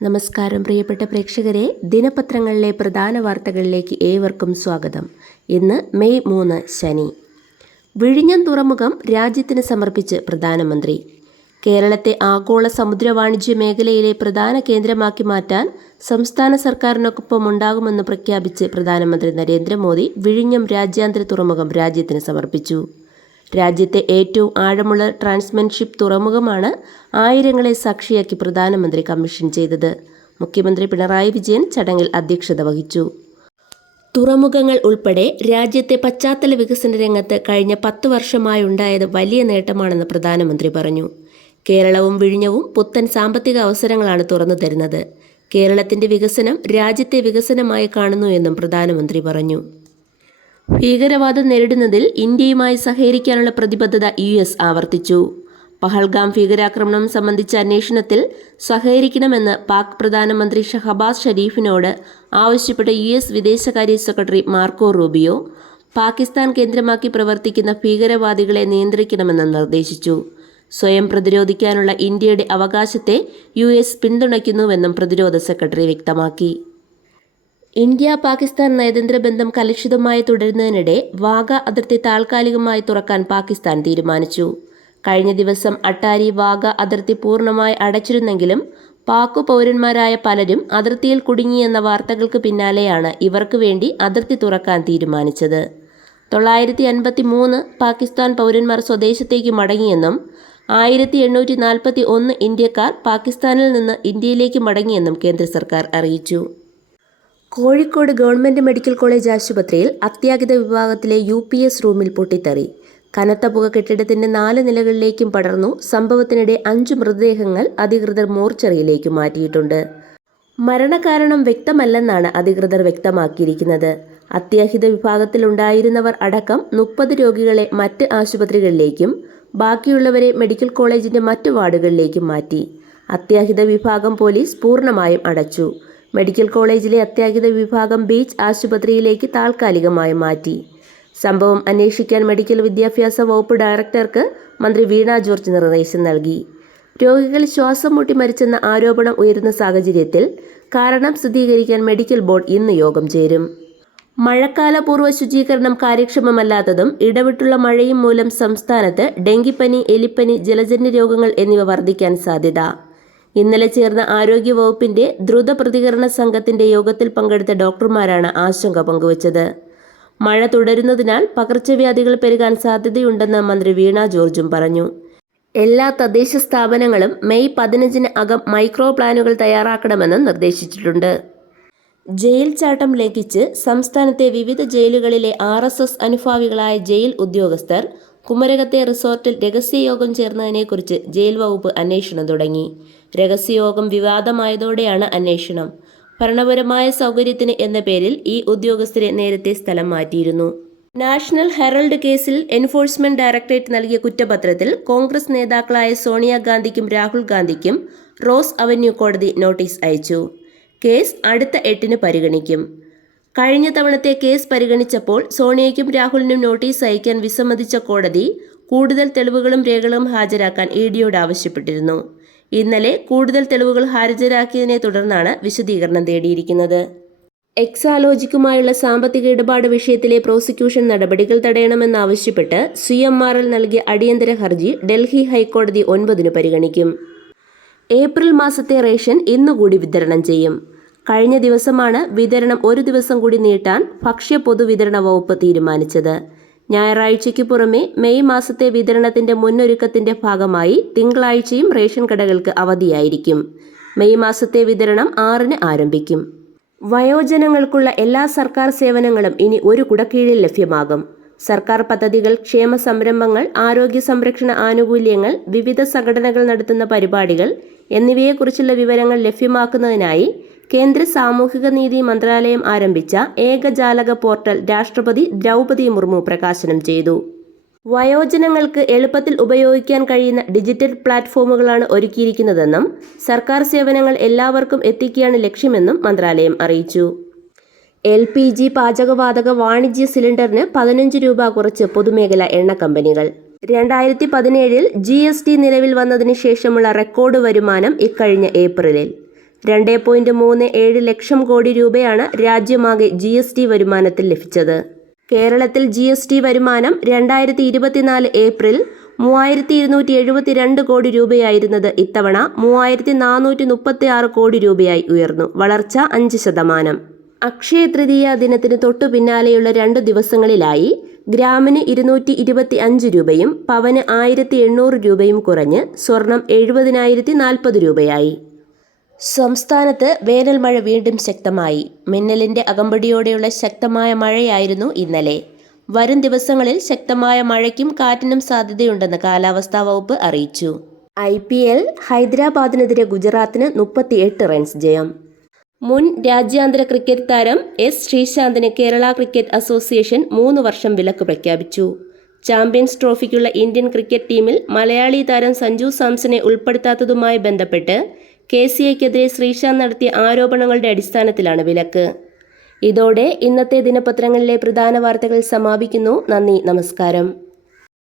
നമസ്കാരം പ്രിയപ്പെട്ട പ്രേക്ഷകരെ, ദിനപത്രങ്ങളിലെ പ്രധാന വാർത്തകളിലേക്ക് ഏവർക്കും സ്വാഗതം. ഇന്ന് മെയ് 3 ശനി. വിഴിഞ്ഞം തുറമുഖം രാജ്യത്തിന് സമർപ്പിച്ച് പ്രധാനമന്ത്രി. കേരളത്തെ ആഗോള സമുദ്ര വാണിജ്യ മേഖലയിലെ പ്രധാന കേന്ദ്രമാക്കി മാറ്റാൻ സംസ്ഥാന സർക്കാരിനൊപ്പം ഉണ്ടാകുമെന്ന് പ്രഖ്യാപിച്ച് പ്രധാനമന്ത്രി നരേന്ദ്രമോദി വിഴിഞ്ഞം രാജ്യാന്തര തുറമുഖം രാജ്യത്തിന് സമർപ്പിച്ചു. രാജ്യത്തെ ഏറ്റവും ആഴമുള്ള ട്രാൻസ്ഷിപ്മെന്റ് തുറമുഖമാണ് ആയിരങ്ങളെ സാക്ഷിയാക്കി പ്രധാനമന്ത്രി കമ്മീഷൻ ചെയ്തത്. മുഖ്യമന്ത്രി പിണറായി വിജയൻ ചടങ്ങിൽ അധ്യക്ഷത വഹിച്ചു. തുറമുഖങ്ങൾ ഉൾപ്പെടെ രാജ്യത്തെ പശ്ചാത്തല വികസന രംഗത്ത് കഴിഞ്ഞ 10 വർഷമായുണ്ടായത് വലിയ നേട്ടമാണെന്ന് പ്രധാനമന്ത്രി പറഞ്ഞു. കേരളവും വിഴിഞ്ഞവും പുത്തൻ സാമ്പത്തിക അവസരങ്ങളാണ് തുറന്നു തരുന്നത്. കേരളത്തിന്റെ വികസനം രാജ്യത്തെ വികസനമായി കാണുന്നു എന്നും പ്രധാനമന്ത്രി പറഞ്ഞു. ഭീകരവാദം നേരിടുന്നതിൽ ഇന്ത്യയുമായി സഹകരിക്കാനുള്ള പ്രതിബദ്ധത US ആവർത്തിച്ചു. പഹൽഗാം ഭീകരാക്രമണം സംബന്ധിച്ച അന്വേഷണത്തിൽ സഹകരിക്കണമെന്ന് പാക് പ്രധാനമന്ത്രി ഷഹബാസ് ഷരീഫിനോട് ആവശ്യപ്പെട്ട US വിദേശകാര്യ സെക്രട്ടറി മാർക്കോ റൂബിയോ പാകിസ്ഥാൻ കേന്ദ്രമാക്കി പ്രവർത്തിക്കുന്ന ഭീകരവാദികളെ നിയന്ത്രിക്കണമെന്ന് നിർദ്ദേശിച്ചു. സ്വയം പ്രതിരോധിക്കാനുള്ള ഇന്ത്യയുടെ അവകാശത്തെ US പിന്തുണയ്ക്കുന്നുവെന്നും പ്രതിരോധ സെക്രട്ടറി വ്യക്തമാക്കി. ഇന്ത്യ പാകിസ്ഥാൻ നയതന്ത്ര ബന്ധം കലുഷിതമായി തുടരുന്നതിനിടെ വാഗ അതിർത്തി താൽക്കാലികമായി തുറക്കാൻ പാകിസ്ഥാൻ തീരുമാനിച്ചു. കഴിഞ്ഞ ദിവസം അട്ടാരി വാഗ അതിർത്തി പൂർണ്ണമായി അടച്ചിരുന്നെങ്കിലും പാക് പൗരന്മാരായ പലരും അതിർത്തിയിൽ കുടുങ്ങിയെന്ന വാർത്തകൾക്ക് പിന്നാലെയാണ് ഇവർക്ക് വേണ്ടി അതിർത്തി തുറക്കാൻ തീരുമാനിച്ചത്. 953 പാകിസ്ഥാൻ പൗരന്മാർ സ്വദേശത്തേക്ക് മടങ്ങിയെന്നും 1841 ഇന്ത്യക്കാർ പാകിസ്ഥാനിൽ നിന്ന് ഇന്ത്യയിലേക്ക് മടങ്ങിയെന്നും കേന്ദ്ര സർക്കാർ അറിയിച്ചു. കോഴിക്കോട് ഗവൺമെന്റ് മെഡിക്കൽ കോളേജ് ആശുപത്രിയിൽ അത്യാഹിത വിഭാഗത്തിലെ UPS റൂമിൽ പൊട്ടിത്തെറി. കനത്ത പുക കെട്ടിടത്തിന്റെ 4 നിലകളിലേക്കും പടർന്നു. സംഭവത്തിനിടെ 5 മൃതദേഹങ്ങൾ അധികൃതർ മോർച്ചറിയിലേക്ക് മാറ്റിയിട്ടുണ്ട്. മരണകാരണം വ്യക്തമല്ലെന്നാണ് അധികൃതർ വ്യക്തമാക്കിയിരിക്കുന്നത്. അത്യാഹിത വിഭാഗത്തിലുണ്ടായിരുന്നവർ അടക്കം 30 രോഗികളെ മറ്റ് ആശുപത്രികളിലേക്കും ബാക്കിയുള്ളവരെ മെഡിക്കൽ കോളേജിന്റെ മറ്റു വാർഡുകളിലേക്കും മാറ്റി. അത്യാഹിത വിഭാഗം പോലീസ് പൂർണ്ണമായും അടച്ചു. മെഡിക്കൽ കോളേജിലെ അത്യാഹിത വിഭാഗം ബീച്ച് ആശുപത്രിയിലേക്ക് താൽക്കാലികമായി മാറ്റി. സംഭവം അന്വേഷിക്കാൻ മെഡിക്കൽ വിദ്യാഭ്യാസ വകുപ്പ് ഡയറക്ടർക്ക് മന്ത്രി വീണ ജോർജ് നിർദ്ദേശം നൽകി. രോഗികൾ ശ്വാസം മുട്ടി മരിച്ചെന്ന ആരോപണം ഉയരുന്ന സാഹചര്യത്തിൽ കാരണം സ്ഥിരീകരിക്കാൻ മെഡിക്കൽ ബോർഡ് ഇന്ന് യോഗം ചേരും. മഴക്കാലപൂർവ്വ ശുചീകരണം കാര്യക്ഷമമല്ലാത്തതും ഇടവിട്ടുള്ള മഴയും മൂലം സംസ്ഥാനത്ത് ഡെങ്കിപ്പനി, എലിപ്പനി, ജലജന്യ രോഗങ്ങൾ എന്നിവ വർദ്ധിക്കാൻ സാധ്യത. ഇന്നലെ ചേർന്ന ആരോഗ്യവകുപ്പിന്റെ ദ്രുത പ്രതികരണ സംഘത്തിന്റെ യോഗത്തിൽ പങ്കെടുത്ത ഡോക്ടർമാരാണ് ആശങ്ക പങ്കുവച്ചത്. മഴ തുടരുന്നതിനാൽ പകർച്ചവ്യാധികൾ പെരുകാൻ സാധ്യതയുണ്ടെന്ന് മന്ത്രി വീണ ജോർജും പറഞ്ഞു. എല്ലാ തദ്ദേശ സ്ഥാപനങ്ങളും മെയ് 15 അകം മൈക്രോ പ്ലാനുകൾ തയ്യാറാക്കണമെന്ന് നിർദ്ദേശിച്ചിട്ടുണ്ട്. ജയിൽ ചാട്ടം ലംഘിച്ച് സംസ്ഥാനത്തെ വിവിധ ജയിലുകളിലെ RSS അനുഭാവികളായ ജയിൽ ഉദ്യോഗസ്ഥർ കുമരകത്തെ റിസോർട്ടിൽ രഹസ്യയോഗം ചേർന്നതിനെക്കുറിച്ച് ജയിൽ വകുപ്പ് അന്വേഷണം തുടങ്ങി. രഹസ്യയോഗം വിവാദമായതോടെയാണ് അന്വേഷണം. ഭരണപരമായ സൗകര്യത്തിന് എന്ന പേരിൽ ഈ ഉദ്യോഗസ്ഥരെ നേരത്തെ സ്ഥലം മാറ്റിയിരുന്നു. നാഷണൽ ഹെറൾഡ് കേസിൽ എൻഫോഴ്സ്മെന്റ് ഡയറക്ടറേറ്റ് നൽകിയ കുറ്റപത്രത്തിൽ കോൺഗ്രസ് നേതാക്കളായ സോണിയാഗാന്ധിക്കും രാഹുൽ ഗാന്ധിക്കും റോസ് അവന്യൂ കോടതി നോട്ടീസ് അയച്ചു. കേസ് അടുത്ത 8-ന് പരിഗണിക്കും. കഴിഞ്ഞ തവണത്തെ കേസ് പരിഗണിച്ചപ്പോൾ സോണിയയ്ക്കും രാഹുലിനും നോട്ടീസ് അയക്കാൻ വിസമ്മതിച്ച കോടതി കൂടുതൽ തെളിവുകളും രേഖകളും ഹാജരാക്കാൻ EDയോട് ആവശ്യപ്പെട്ടിരുന്നു. ഇന്നലെ കൂടുതൽ തെളിവുകൾ ഹാജരാക്കിയതിനെ തുടർന്നാണ് വിശദീകരണം തേടിയിരിക്കുന്നത്. എക്സാലോജിക്കുമായുള്ള സാമ്പത്തിക ഇടപാട് വിഷയത്തിലെ പ്രോസിക്യൂഷൻ നടപടികൾ തടയണമെന്നാവശ്യപ്പെട്ട് CMRL നൽകിയ അടിയന്തര ഹർജി ഡൽഹി ഹൈക്കോടതി 9-ന് പരിഗണിക്കും. ഏപ്രിൽ മാസത്തെ റേഷൻ ഇന്നുകൂടി വിതരണം ചെയ്യും. കഴിഞ്ഞ ദിവസമാണ് വിതരണം 1 ദിവസം കൂടി നീട്ടാൻ ഭക്ഷ്യ പൊതുവിതരണ വകുപ്പ് തീരുമാനിച്ചത്. ഞായറാഴ്ചയ്ക്ക് പുറമെ മെയ് മാസത്തെ വിതരണത്തിന്റെ മുന്നൊരുക്കത്തിന്റെ ഭാഗമായി തിങ്കളാഴ്ചയും റേഷൻ കടകൾക്ക് അവധിയായിരിക്കും. മെയ് മാസത്തെ വിതരണം 6-ന് ആരംഭിക്കും. വയോജനങ്ങൾക്കുള്ള എല്ലാ സർക്കാർ സേവനങ്ങളും ഇനി ഒരു കുടക്കീഴിൽ ലഭ്യമാകും. സർക്കാർ പദ്ധതികൾ, ക്ഷേമ സംരംഭങ്ങൾ, ആരോഗ്യ സംരക്ഷണ ആനുകൂല്യങ്ങൾ, വിവിധ സംഘടനകൾ നടത്തുന്ന പരിപാടികൾ എന്നിവയെക്കുറിച്ചുള്ള വിവരങ്ങൾ ലഭ്യമാക്കുന്നതിനായി കേന്ദ്ര സാമൂഹിക നീതി മന്ത്രാലയം ആരംഭിച്ച ഏകജാലക പോർട്ടൽ രാഷ്ട്രപതി ദ്രൗപദി മുർമു പ്രകാശനം ചെയ്തു. വയോജനങ്ങൾക്ക് എളുപ്പത്തിൽ ഉപയോഗിക്കാൻ കഴിയുന്ന ഡിജിറ്റൽ പ്ലാറ്റ്ഫോമുകളാണ് ഒരുക്കിയിരിക്കുന്നതെന്നും സർക്കാർ സേവനങ്ങൾ എല്ലാവർക്കും എത്തിക്കുകയാണ് ലക്ഷ്യമെന്നും മന്ത്രാലയം അറിയിച്ചു. LPG പാചകവാതക വാണിജ്യ സിലിണ്ടറിന് 15 രൂപ കുറച്ച് പൊതുമേഖലാ എണ്ണ കമ്പനികൾ. 2017 GST നിലവിൽ വന്നതിന് ശേഷമുള്ള റെക്കോർഡ് വരുമാനം ഇക്കഴിഞ്ഞ ഏപ്രിലിൽ. 2.37 ലക്ഷം കോടി രൂപയാണ് രാജ്യമാകെ GST വരുമാനത്തിൽ ലഭിച്ചത്. കേരളത്തിൽ GST വരുമാനം 2024 ഏപ്രിൽ 3272 കോടി രൂപയായിരുന്നത് ഇത്തവണ 3436 കോടി രൂപയായി ഉയർന്നു. വളർച്ച 5%. അക്ഷയ തൃതീയ ദിനത്തിന് തൊട്ടു പിന്നാലെയുള്ള 2 ദിവസങ്ങളിലായി ഗ്രാമിന് 225 രൂപയും പവന് 1800 രൂപയും കുറഞ്ഞ് സ്വർണം 70,040 രൂപയായി. സംസ്ഥാനത്ത് വേനൽ മഴ വീണ്ടും ശക്തമായി. മിന്നലിന്റെ അകമ്പടിയോടെയുള്ള ശക്തമായ മഴയായിരുന്നു ഇന്നലെ. വരും ദിവസങ്ങളിൽ ശക്തമായ മഴയ്ക്കും കാറ്റിനും സാധ്യതയുണ്ടെന്ന് കാലാവസ്ഥാ വകുപ്പ് അറിയിച്ചു. IPL ഹൈദരാബാദിനെതിരെ ഗുജറാത്തിന് 38 റൺസ് ജയം. മുൻ രാജ്യാന്തര ക്രിക്കറ്റ് താരം S. ശ്രീശാന്തിന് കേരള ക്രിക്കറ്റ് അസോസിയേഷൻ 3 വർഷം വിലക്ക് പ്രഖ്യാപിച്ചു. ചാമ്പ്യൻസ് ട്രോഫിക്കുള്ള ഇന്ത്യൻ ക്രിക്കറ്റ് ടീമിൽ മലയാളി താരം സഞ്ജു സാംസനെ ഉൾപ്പെടുത്താത്തതുമായി ബന്ധപ്പെട്ട് KCAക്കെതിരെ ശ്രീശാന്ത് നടത്തിയ ആരോപണങ്ങളുടെ അടിസ്ഥാനത്തിലാണ് വിലക്ക്. ഇതോടെ ഇന്നത്തെ ദിനപത്രങ്ങളിലെ പ്രധാന വാർത്തകൾ സമാപിക്കുന്നു. നന്ദി, നമസ്കാരം.